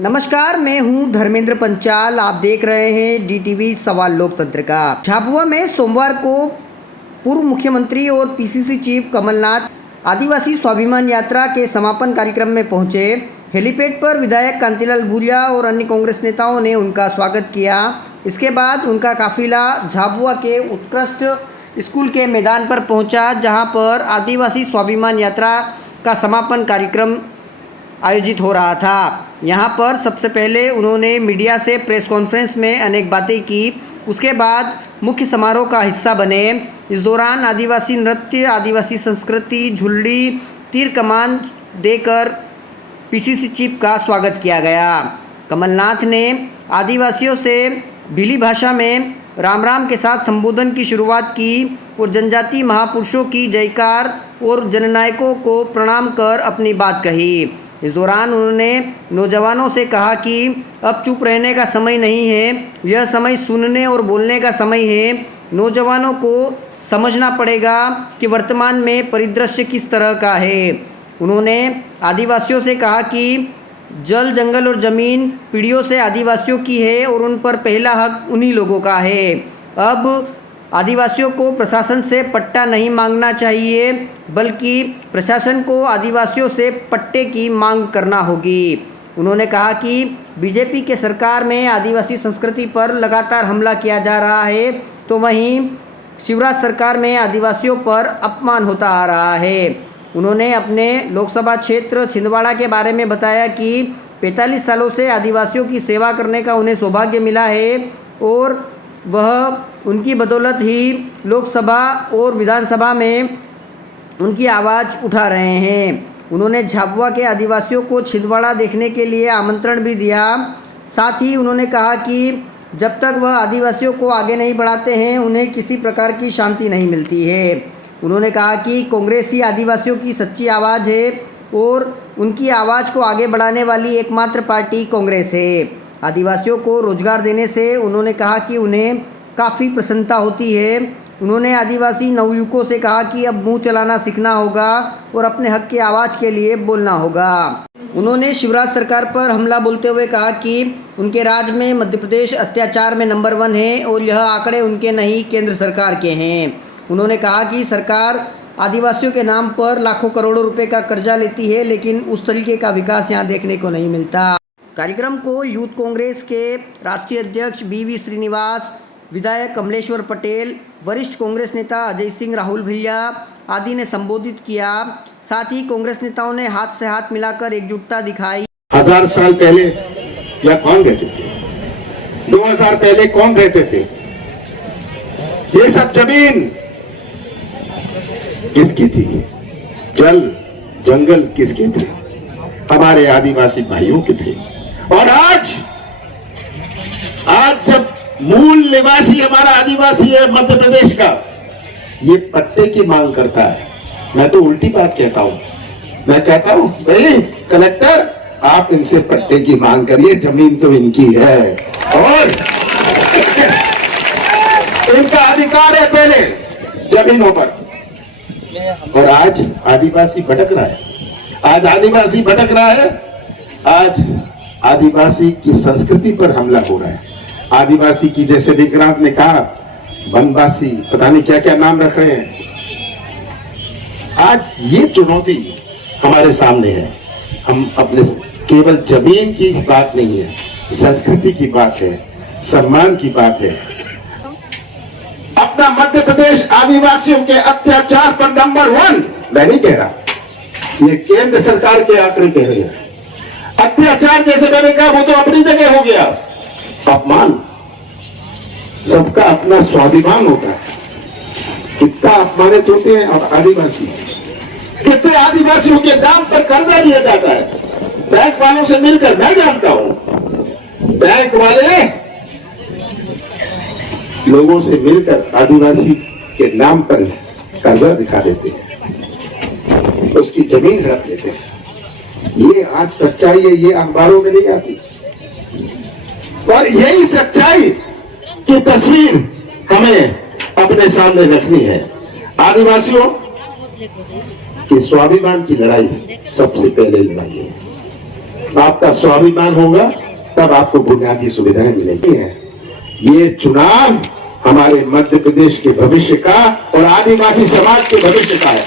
नमस्कार, मैं हूं धर्मेंद्र पंचाल। आप देख रहे हैं डीटीवी सवाल लोकतंत्र का। झाबुआ में सोमवार को पूर्व मुख्यमंत्री और पीसीसी चीफ कमलनाथ आदिवासी स्वाभिमान यात्रा के समापन कार्यक्रम में पहुंचे। हेलीपैड पर विधायक कांतिलाल भूरिया और अन्य कांग्रेस नेताओं ने उनका स्वागत किया। इसके बाद उनका काफिला झाबुआ के उत्कृष्ट स्कूल के मैदान पर पहुंचा, जहां पर आदिवासी स्वाभिमान यात्रा का समापन कार्यक्रम आयोजित हो रहा था। यहां पर सबसे पहले उन्होंने मीडिया से प्रेस कॉन्फ्रेंस में अनेक बातें की। उसके बाद मुख्य समारोह का हिस्सा बने। इस दौरान आदिवासी नृत्य, आदिवासी संस्कृति, झुल्ली, तीर कमान देकर पीसीसी चीफ का स्वागत किया गया। कमलनाथ ने आदिवासियों से भीली भाषा में राम राम के साथ संबोधन की शुरुआत की और जनजाति महापुरुषों की जयकार और जननायकों को प्रणाम कर अपनी बात कही। इस दौरान उन्होंने नौजवानों से कहा कि अब चुप रहने का समय नहीं है, यह समय सुनने और बोलने का समय है। नौजवानों को समझना पड़ेगा कि वर्तमान में परिदृश्य किस तरह का है। उन्होंने आदिवासियों से कहा कि जल, जंगल और ज़मीन पीढ़ियों से आदिवासियों की है और उन पर पहला हक उन्हीं लोगों का है। अब आदिवासियों को प्रशासन से पट्टा नहीं मांगना चाहिए, बल्कि प्रशासन को आदिवासियों से पट्टे की मांग करना होगी। उन्होंने कहा कि बीजेपी के सरकार में आदिवासी संस्कृति पर लगातार हमला किया जा रहा है, तो वहीं शिवराज सरकार में आदिवासियों पर अपमान होता आ रहा है। उन्होंने अपने लोकसभा क्षेत्र छिंदवाड़ा के बारे में बताया कि 45 सालों से आदिवासियों की सेवा करने का उन्हें सौभाग्य मिला है और वह उनकी बदौलत ही लोकसभा और विधानसभा में उनकी आवाज़ उठा रहे हैं। उन्होंने झाबुआ के आदिवासियों को छिंदवाड़ा देखने के लिए आमंत्रण भी दिया। साथ ही उन्होंने कहा कि जब तक वह आदिवासियों को आगे नहीं बढ़ाते हैं, उन्हें किसी प्रकार की शांति नहीं मिलती है। उन्होंने कहा कि कांग्रेस ही आदिवासियों की सच्ची आवाज़ है और उनकी आवाज़ को आगे बढ़ाने वाली एकमात्र पार्टी कांग्रेस है। आदिवासियों को रोजगार देने से उन्होंने कहा कि उन्हें काफ़ी प्रसन्नता होती है। उन्होंने आदिवासी नवयुवकों से कहा कि अब मुंह चलाना सीखना होगा और अपने हक की आवाज़ के लिए बोलना होगा। उन्होंने शिवराज सरकार पर हमला बोलते हुए कहा कि उनके राज्य में मध्य प्रदेश अत्याचार में नंबर 1 है और यह आंकड़े उनके नहीं, केंद्र सरकार के हैं। उन्होंने कहा कि सरकार आदिवासियों के नाम पर लाखों करोड़ों रुपए का कर्जा लेती है, लेकिन उस तरीके का विकास यहाँ देखने को नहीं मिलता। कार्यक्रम को यूथ कांग्रेस के राष्ट्रीय अध्यक्ष BV श्रीनिवास, विधायक कमलेश्वर पटेल, वरिष्ठ कांग्रेस नेता अजय सिंह, राहुल भैया आदि ने संबोधित किया। साथ ही कांग्रेस नेताओं ने हाथ से हाथ मिलाकर एकजुटता दिखाई। 1000 साल पहले या कौन रहते थे, 2000 पहले कौन रहते थे, ये सब जमीन किसकी थी, जल जंगल किसके थे, हमारे आदिवासी भाइयों के थे। और आज जब मूल निवासी हमारा आदिवासी है मध्य प्रदेश का, ये पट्टे की मांग करता है। मैं तो उल्टी बात कहता हूं, मैं कहता हूं भाई कलेक्टर आप इनसे पट्टे की मांग करिए, जमीन तो इनकी है और इनका अधिकार है पहले जमीनों पर। और आज आदिवासी भटक रहा है, आज आदिवासी भटक रहा है, आज आदिवासी की संस्कृति पर हमला हो रहा है। आदिवासी की, जैसे विक्रांत ने कहा, वनवासी, पता नहीं क्या क्या नाम रख रहे हैं। आज ये चुनौती हमारे सामने है। हम अपने केवल जमीन की बात नहीं है, संस्कृति की बात है, सम्मान की बात है। अपना मध्य प्रदेश आदिवासियों के अत्याचार पर नंबर 1, मैं नहीं कह रहा, ये केंद्र सरकार के आंकड़े कह रहे हैं। अत्याचार जैसे मैंने कहा वो तो अपनी जगह हो गया, अपमान, सबका अपना स्वाभिमान होता है। कितना अपमानित होते हैं अब आदिवासी, कितने आदिवासियों के नाम पर कर्जा लिया जाता है बैंक वालों से मिलकर। मैं जानता हूं बैंक वाले लोगों से मिलकर आदिवासी के नाम पर कर्जा दिखा देते हैं, उसकी जमीन हड़प लेते हैं। ये आज सच्चाई है, ये अखबारों में नहीं आती। और यही सच्चाई की तस्वीर हमें अपने सामने रखनी है। आदिवासियों की स्वाभिमान की लड़ाई सबसे पहले लड़ाई है। आपका स्वाभिमान होगा, तब आपको बुनियादी सुविधाएं मिलेगी। ये चुनाव हमारे मध्य प्रदेश के भविष्य का और आदिवासी समाज के भविष्य का है।